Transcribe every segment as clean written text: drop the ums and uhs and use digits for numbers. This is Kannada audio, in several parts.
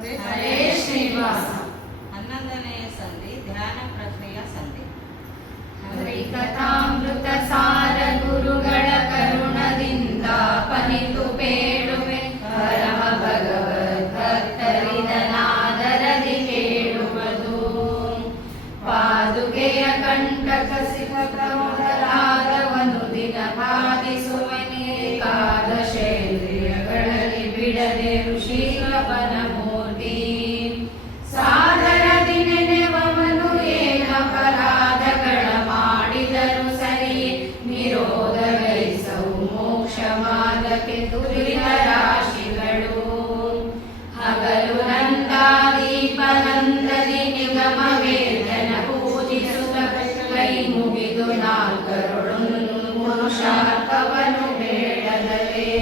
ಹರೇ ಶ್ರೀನಿವಾಸ. 11ನೆಯ ಸಂಧಿ ಧ್ಯಾನ ಪ್ರಕ್ರಿಯಾ ಸಂಧಿ. ಹರಿಕಥಾಮೃತ ಸಾರ ಗುರುಗಳ ಕರುಣದಿಂದ ಪನಿತು ಬೇಡುವೆ, ಪರಮ ಭಗವದ್ಭಕ್ತರಿದನಾದರದಿ ಕೇಳುವುದು. ಪಾದುಕೆಯ ಕಂಟಕ ಸಿಲಕ ಮೊದಲಾದವನು ದಿನ ಬಾಧಿಸುವನೇ, ಏಕಾದಶೇಂದ್ರಿಯಗಳಲ್ಲಿ ಬಿಡದೆ ಋಷಿಕವನ ಮೂರ್ತಿ. ಸಾದರದಿ ನೆನೆವವನು ಏನಪರಾಧಗಳ ಮಾಡಿದರು ಸರಿ, ನಿರೋಧಗೈಸವು ಮೋಕ್ಷ ಮಾರ್ಗಕ್ಕೆ ದುರಿತ ರಾಶಿಗಳು. ಹಗಲು ನಂದಾದೀಪನಂದದಿ ನಿಗಮ ವೇದನ ಪೂಜಿಸುತ್ತ ಕೈ ಮುಗಿದು ನಾಲ್ಕರೊಳೊಂದು ಪುರುಷಾರ್ಥವನ್ನು ಬೇಡದಲೇ,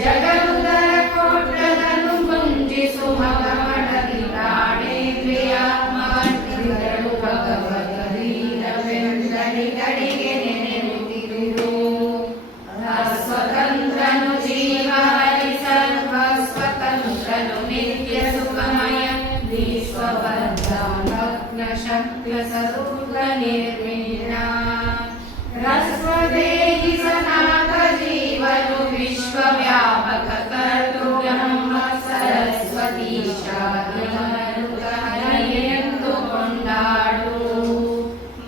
ಜಗದುದರ ಕೊಟ್ಟದನ್ನು ಗುಂಜಿಸು ಭಗವಣದಿ ಪ್ರಾಣೇಂದ್ರಿಯಾತ್ಮಗಳು ಭಗವದ್ಗೀರವೆಂದಡಿಗಡಿಗೆ ನೆನೆಯುತ್ತಿರು. ಸ್ವತಂತ್ರನು ಜೀವ ಹರಿ ಸರ್ವ ಸ್ವತಂತ್ರನು ನಿತ್ಯ ಸುಖಮಯ, ವಿಶ್ವಬದ್ಧ ಭಗ್ನ ಶಕ್ತ ಸದುರ್ಗ ನಿರ್ವಿಣ್ಣ. ರಸ್ವದೇಹಿ ಸನಾತ ಜೀವನು ವಿಶ್ವವ್ಯಾಪಕ ಕರ್ತೃ ಬ್ರಹ್ಮ ಸರಸ್ವತೀಶಾದಿಮರುತ ಹರಿಯೆಂದು ಕೊಂಡಾಡು.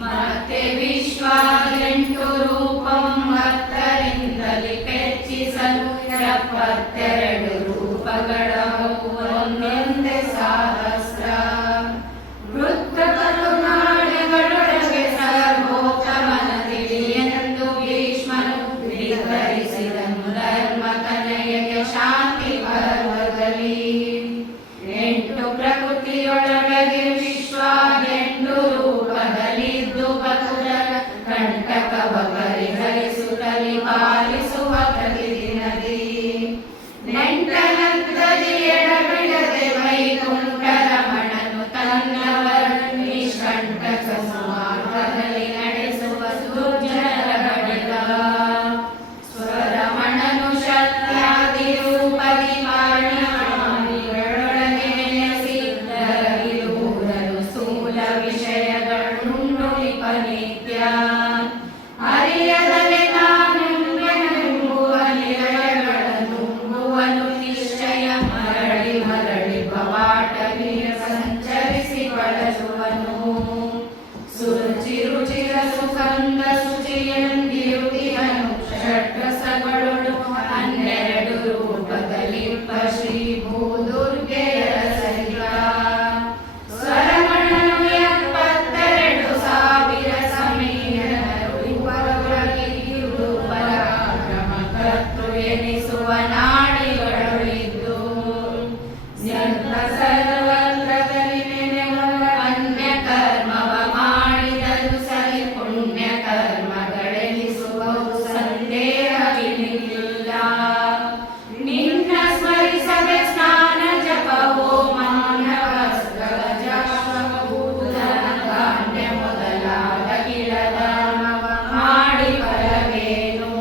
ಮತ್ತೆ ವಿಶ್ವಾದೆಂಟು ರೂಪಂ ಭಕ್ತರಿಂದಲಿ ಪೆಚ್ಚಿಸಲು 72 ರೂಪಗಳವು ಒಂದೊಂದೇ ಸಹಸ್ರ. ವೃತ್ತ ಕರುನಾಡಿಗಳೊಳಗೆ ಸರ್ವೋತ್ತಮನ ತಿಳಿಯೆಂದು ಭೀಷ್ಮನು ನಿರ್ಧರಿಸಿದನು ಧರ್ಮ ತನಯಗೆ ಶಾಂತಿ ಪರ್ವದಲ್ಲಿ. 8 ಪ್ರಕೃತಿಯೊಳಗೆ ವಿಶ್ವ 8 ರೂಪದಲ್ಲಿದ್ದು ಬಕುರರ ಕಂಟಕವ ಪರಿಹರಿಸುತ್ತಲಿ ಪಾಲಿಸುವ ಪ್ರತಿದಿನದಿ. ನೆಂಟನಂತದಿ ಎಡಬಿಡದೆ ವೈಕುಂಠ ರಮಣನು ತನ್ನವರ ನಿಷ್ಕಂಟಕ ಮಾರ್ಗದಲ್ಲಿ ನಡೆಸುವ ದುರ್ಜನರ ಬಡಿಗ. ಸ್ವರಮಣನು ಶಕ್ತ್ಯಾದಿ ರೂಪದಿ ಪ್ರಾಣಿಗಳೊಳಗೆ ನೆಲೆಸಿ ದರಗಿರುವುದನು ಸ್ಥೂಲ ವಿಷಯಗಳುಂಡುಳಿಪ ನಿತ್ಯ. ಅರಿಯದಲೆ ನಾನೆಂಬುವ ನಿಲಯಗಳನ್ನುಂಬುವನು ನಿಶ್ಚಯ, ಮರಳಿ ಮರಳಿ ಪವಾಟವಿಯ ಸಂಚರಿಸಿ ಬಳಸುವನು. ಸುರುಚಿ ರುಚಿರ ಸುಗಂಧ ಶುಚಿಯಂದಿರುತಿಹನು ಷಟ್ರಸಗಳೊಳು 12 ರೂಪದಲ್ಲಿಪ್ಪ ಶ್ರೀ ಭೂದುರ್ಗೆಯರ ಸಹಿತ. ಸ್ವರಮಣನು 72,000 ಸಮೀರರು ಇವರೊಳಗಿದ್ದು ಪರಾಕ್ರಮ ಕರ್ತೃ ಎನಿಸುವ ನಾಡಿಗಳೊಳಿದ್ದು. ಸರ್ವತ್ರದಲ್ಲಿ ನೆನೆಯುವ ಅನ್ಯ ಕರ್ಮವ ಮಾಡಿದರು ಸರಿ, ಪುಣ್ಯ ಕರ್ಮಗಳೆನಿಸುವುದು ಸಂದೇಹವಿಲ್ಲ. ನಿನ್ನ ಸ್ಮರಿಸದೆ ಸ್ನಾನ ಜಪವೋ ಮಾನವಸ್ತ್ರ ಧಾನ್ಯ ಮೊದಲಾದ ಗಿಡದಾನವ ಮಾಡಿ ಬರವೇನು.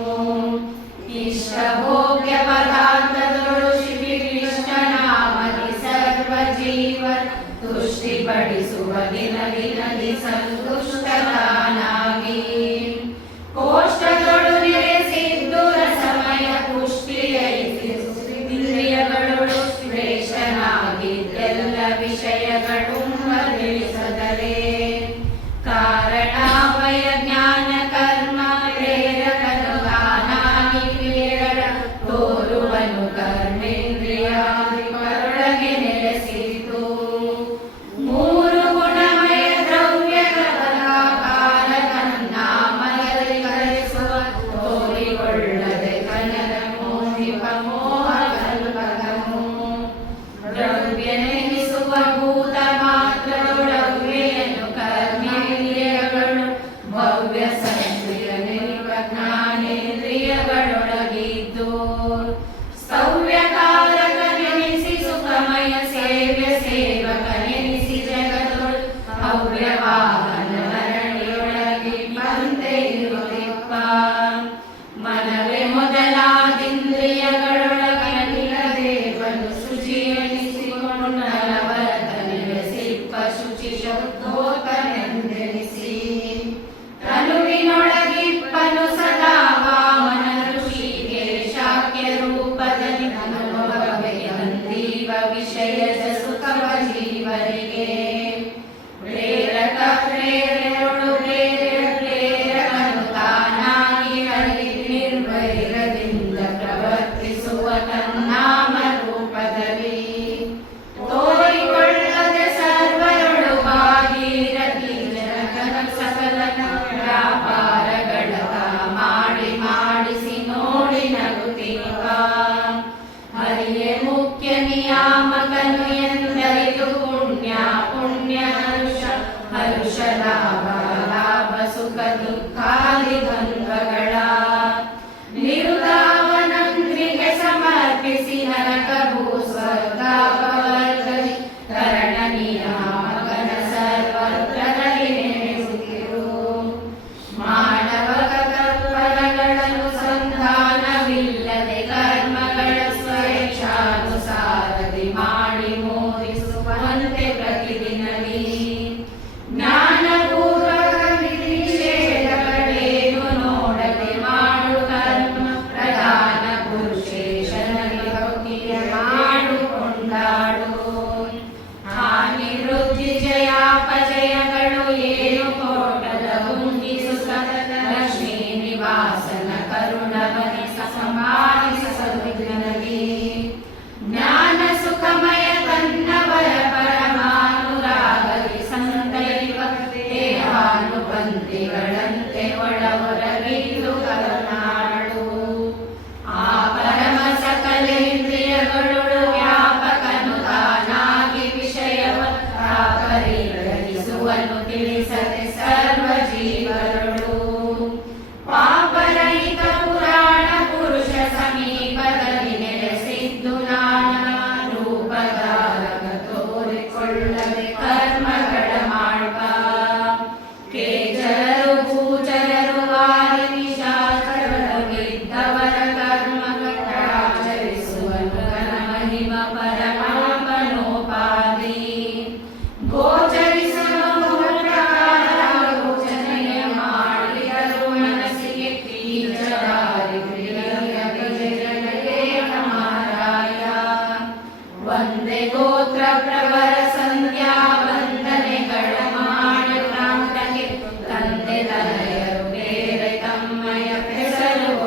ಇಷ್ಟ ಭೋಗ್ಯ ಪದಾರ್ಥದೊಳು ಶ್ರೀ ಕೃಷ್ಣನಾಮದಿ ಸರ್ವ ಜೀವ ತುಷ್ಟಿಪಡಿಸುವ ದಿನ ದಿನದಿ ಸಂತುಷ್ಟನಾಗಿ. ಕೋಷ್ಟದೊಳು ನೆಲೆಸಿದ್ದು ರಸಮಯ ಪುಷ್ಟಿಯೈಂದ್ರಿಯಗಳೊಳು ಶ್ರೇಷ್ಠನಾಗಿದ್ದೆಲ್ಲ ವಿಷಯಗಳು ತಿಳಿಸದಲೇ. ಕಾರಣಾವಯ ಜ್ಞಾನ ಕರ್ಮ ಪ್ರೇರಕನು ತಾನಾಗಿ ಕ್ರಿಯೆಗಳ ತೋರುವನು ಕರ್ಮೇಂದ್ರಿಯಾದಿಗಳೊಳಗೆ ನೆಲೆಸಿತು. 3 ಗುಣಮಯ ದ್ರವ್ಯಗಳ ಕಾರಕನ್ನಾಮಯದಲ್ಲಿ ಕರೆಸುವ ತೋರಿಕೊಳ್ಳದೆ ಕನನ ಮೋಹಿಪ ಮೋಹ ಕಲ್ಪಕನು. ದ್ರವ್ಯನೆನಿಸುವ ಭೂತ ಮಾತ್ರದೊಡವ್ಯೆಯನ್ನು ಕರ್ಮೇಂದ್ರಿಯಗಳು ಭವ್ಯ ಸಂಕ್ರಿಯನೆನಿಪ ಜ್ಞಾನೇಂದ್ರಿಯಗಳೊಳಗಿದ್ದು. ಸ್ತವ್ಯಕಾರಕನೆನಿಸಿ ಸುಖಮಯ ಸೇವ್ಯ ಸೇವಕನೆನಿಸಿ ಜಗದೊಳು ಅವ್ಯವಾಹನ ಮರಣಿಯೊಳಗೆ ಬಂತೆ ಇರುತ್ತಿಪ್ಪ. ಮನವೇ ಮೊದಲಾದಿಂದ್ರಿಯಗಳೊಳಗೆ ನಿಲದೇವನು ಶುಚಿಯೆನಿಸಿಕೊಂಡು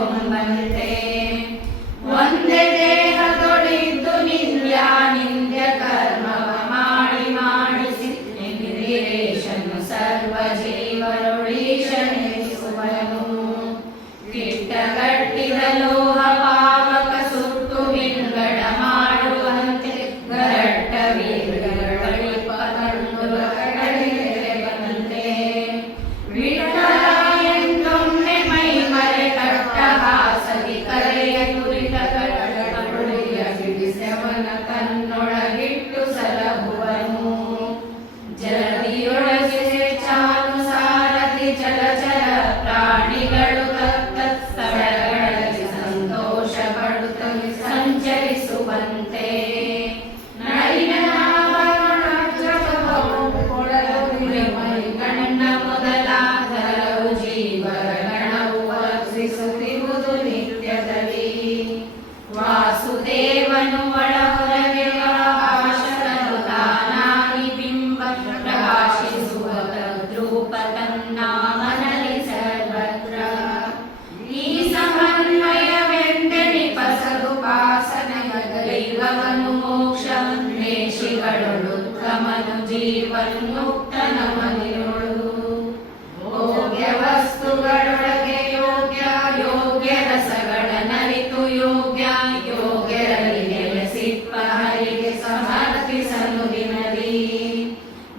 ಕೊಂಬಂತೆ ಒಂದೇ ದೇಹದೊಳಿದ್ದು ನಿಂದ್ಯ ನಿಂದ್ಯ ಕರ್ಮವ ಮಾಡಿ ಮಾಡಿಸಿ ಇಂದ್ರಿಯೇಶನು ಸರ್ವ ಜೀವರೊಳೀಶನೆನಿಸುವನು ಕಿಟ್ಟಗಟ್ಟಿದ ಲೋಹ ಪಾವಕ ಸುಟ್ಟು ವಿಂಗಡ ಮಾಡುವಂತೆ ಗರಟ್ಟ ವೀರ್ಯಗಳಿಪ ಕಂಡುಗಳಿಗೆ ಬಂತೆ ವಿಠಲ ಎಂದೊಮ್ಮೆ ಮೈ ಮರೆ ಕಟ್ಟಹಾಸದಿ ಕರೆಯ ಕುರಿತ ಕಟ್ಟೊಳಿಯ ಬಿಡಿಸವನ ತನ್ನೊಳಗಿಟ್ಟು ಸಲಹುವನು ಜಲದಿಯೊಳಗೆ ಚಾಲು ಸಾರಥಿ ಚಲಚರ ಪ್ರಾಣಿಗಳು ತತ್ತತ್ ಸ್ಥಳಗಳಲ್ಲಿ ಸಂತೋಷ ಪಡುತ್ತವೆ ಸಂಚರಿಸುವಂತೆ ಗಣ್ಣ ಮೊದಲಾದರವು ಜೀವರ ಗಣವು ವರ್ತಿಸುತ್ತಿರುವುದು ನಿತ್ಯದಲ್ಲಿ ವಾಸುದೇವನು ಒಳ ಹೊರಗೆ ಆಕಾಶದನು ತಾನಾಗಿ ಬಿಂಬ ಪ್ರಕಾಶಿಸುವ ತದ್ರೂಪ ತನ್ನಾಮನಲ್ಲಿ ಸರ್ವತ್ರ ಈ ಸಮನ್ವಯವೆಂದೆನಿಪ ಸದುಪಾಸನೆಯ ದೈವವನು ಮೋಕ್ಷವನ್ನೇಷಿಗಳೊಳು ಉತ್ತಮನು ಜೀವನು ಮುಕ್ತನವನಿರುಳು ಭೋಗ್ಯ ವಸ್ತುಗಳೊಳಗೆ ಯೋಗ್ಯ ಯೋಗ್ಯ ರಸಗಳ ನರಿತು ಯೋಗ್ಯ ಯೋಗ್ಯರಲ್ಲಿ ನೆಲೆಸಿಪ್ಪ ಹರಿಗೆ ಸಮರ್ಥಿಸಲು ದಿನದಿ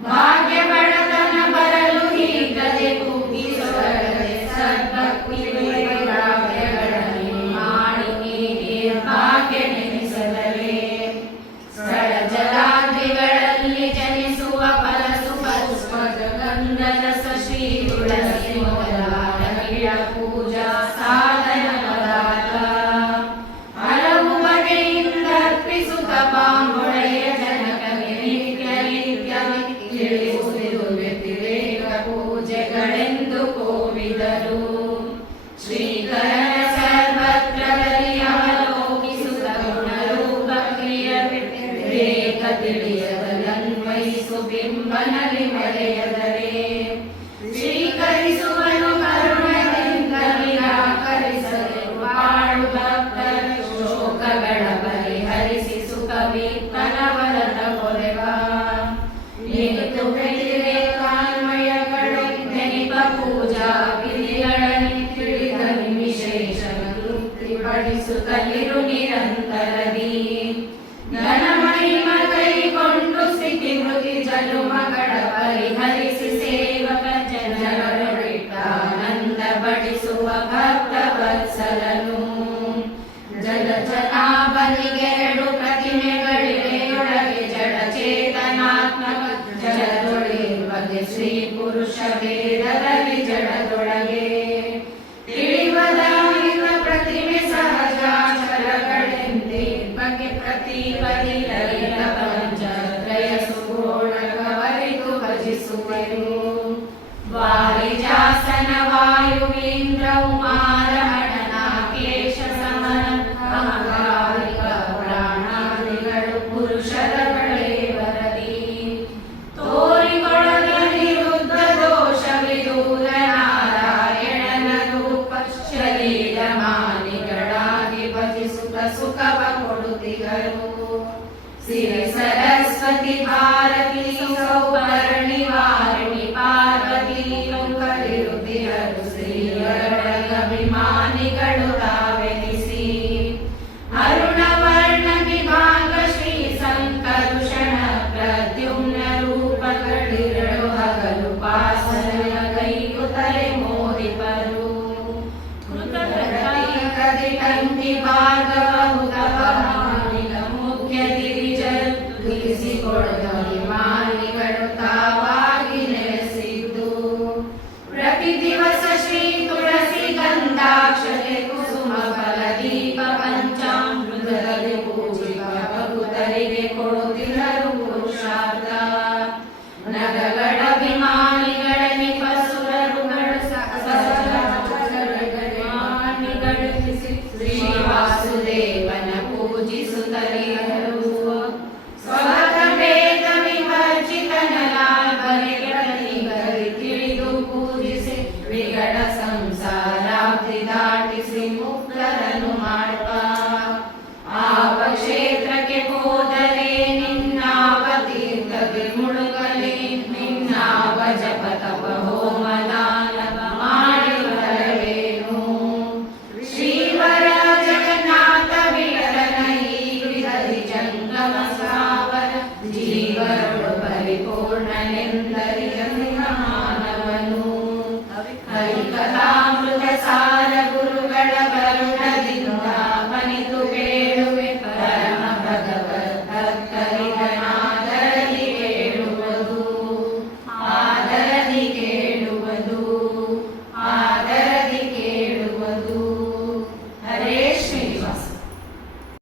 ಭಾಗ್ಯ ಬಡತನ ಬರಲು ಹೀಗದೆ ಕುಗ್ಗಿಸೊಳಗದೆ ಸದ್ಭಕ್ತಿ ವೈರಾಗ್ಯಗಳಲ್ಲಿ ಮಾಡಿ ನೀಡಿ ಭಾಗ್ಯ ನೆನೆಸಲವೇ ಸ್ಥಳ ಜಲಾದಿಗಳಲ್ಲಿ ಜನಿಸುವ ಫಲಸು ಪುಷ್ಪ ಗಂಧರಸ ಶ್ರೀ ತುಳಸಿ ಮೊದಲಾದ ಗಿಡ ಪೂಜಾ ಸಾಧನ ಪದಾರ್ಥ ಹಲವು ಬಗೆಯಿಂದ ಅರ್ಪಿಸುತ್ತ ಪಾಂಗೊಳೆಯ ಜನಕಗೆ ನಿತ್ಯ ನಿತ್ಯ ತಿಳಿಸುವುದು ವ್ಯತಿರೇಕ ಪೂಜೆಗಳೆಂದು ಕೋವಿದರು ಶ್ರೀಕರನ ಸರ್ವತ್ರದಲ್ಲಿ ಅವಲೋಕಿಸುತ್ತ ಗುಣರೂಪ ಕ್ರಿಯ ವ್ಯತಿರೇಕ ತಿಳಿಯದಲನ್ವಯಿಸು ಬಿಂಬನಲ್ಲಿ ಮರೆಯದರೆ ಸ್ವೀಕರಿಸುವನು ಕರುಣದಿಂದ ನಿರಾಕರಿಸದೆ ಬಾಳು ಭಕ್ತರ ಶೋಕಗಳ ಪರಿಹರಿಸಿ ಸುಖವೀತನವರದ ಕೊರೆವ ನಿಂತು ವ್ಯತಿರೇಕಾನ್ವಯಗಳು ನೆನಿಪ ಪೂಜಾ ವಿಧಿಗಳಲ್ಲಿ ತಿಳಿದ ನಿಮಿಷೇಷ ತೃಪ್ತಿಪಡಿಸುತ್ತಲಿರು ನಿರಂತರದಿ ಘನಮಹಿಮ ಕೈಗೊಂಡು ಸ್ಥಿತಿ ಮೃತಿ ಜನುಮಗಳ ಪರಿಹರಿಸಿ ಸೇವಕ ಜನರೊಳಿಟ್ಟಾನಂದ ಬಡಿಸುವ ಭಕ್ತ ವತ್ಸಲನು ಜಲ ಜನಾಭನಿಗೆರಡು ಪ್ರತಿಮೆಗಳಿವೆ ಒಳಗೆ ಜಡ ಚೇತನಾತ್ಮಕ ಜಡದೊಳಿರುವಗೆ ಶ್ರೀ ಪುರುಷ ವೇದದಲ್ಲಿ ಜಡದೊಳಗೆ ತಿಳಿವದಾಗಿರುವ ಪ್ರತಿಮೆ ಸಹಜಾಚರಗಳೆಂದೇ ಬಗ್ಗೆ ಪ್ರತಿಪದಿರಲಿಲ್ಲ ಪಂಚತ್ರಯ ಸುಗೋಳಕವರಿತು ಭಜಿಸುವೆನು ವಾರಿಜಾಸನ ವಾಯುವೀಂದ್ರ ಉಮಾರಮಣನ ಕೇಶ ಸಮನ ಅಹಂಕಾರಿಕ ಪ್ರಾಣಾದಿಗಳು ಪುರುಷರ ಕಡೆ ವರದಿ ತೋರಿಕೊಳದ ನಿರುದ್ಧ ದೋಷ ವಿದೂರ ನಾರಾಯಣನ ರೂಪ ಶರೀರ ಮಾನಿಗಳಾಗಿ ಭಜಿಸುತ್ತ ಸುಖವ ಕೊಡುತ್ತಿಗರು ಸಿರಿ ಸರಸ್ವತಿ ಭಾರತಿ ಸೌಪರ್ಣಿ ವಾರಿಣಿ ಪಾರ್ವತಿ ಕಲಿರುತ್ತಿರರು ಶ್ರೀಯರೊಳಗ ಅಭಿಮಾನಿಗಳು ತಾವೆನಿಸಿ ಅರುಣವರ್ಣ ವಿಭಾಗ ಶ್ರೀ ಸಂಕರುಷಣ ಪ್ರದ್ಯುಮ್ನ ರೂಪಗಳಿರಳು ಹಗಲು ಪಾಸನ ಕೈಯುತ್ತಲೆ ಮೋದಿಪರು ಕದಿಟಂಗಿ ಭಾಗವ ಹುತಪಮಾನಿಗ ಮುಖ್ಯ ತಿರಿಜರು ತಿಳಿಸಿಕೊಡುವ ಅಭಿಮಾನಿಗಳು ತಾವಾಗಿ ನೆಲೆಸಿದ್ದು ಪ್ರತಿ ದಿವಸ ಶ್ರೀ ತುಳಸಿ ಗಂಧಾಕ್ಷತೆ ಕುಸುಮ ಫಲ ದೀಪ ಪಂಚಾಮೃತದಲ್ಲಿ ಪೂಜಿಪ ಭಕ್ತರಿಗೆ ಕೊಡುತ್ತಿರರು ಪುರುಷಾರ್ಥ ನಗಗಳ ಅಭಿಮಾನಿಗಳ ನಿಪಸುರರುಗಳು ಸಹಸ್ರ ಶ್ರೀ ವಾಸುದೇವ ಮಾನವನು ಹರಿಕಥಾಮೃತ ಸಾರ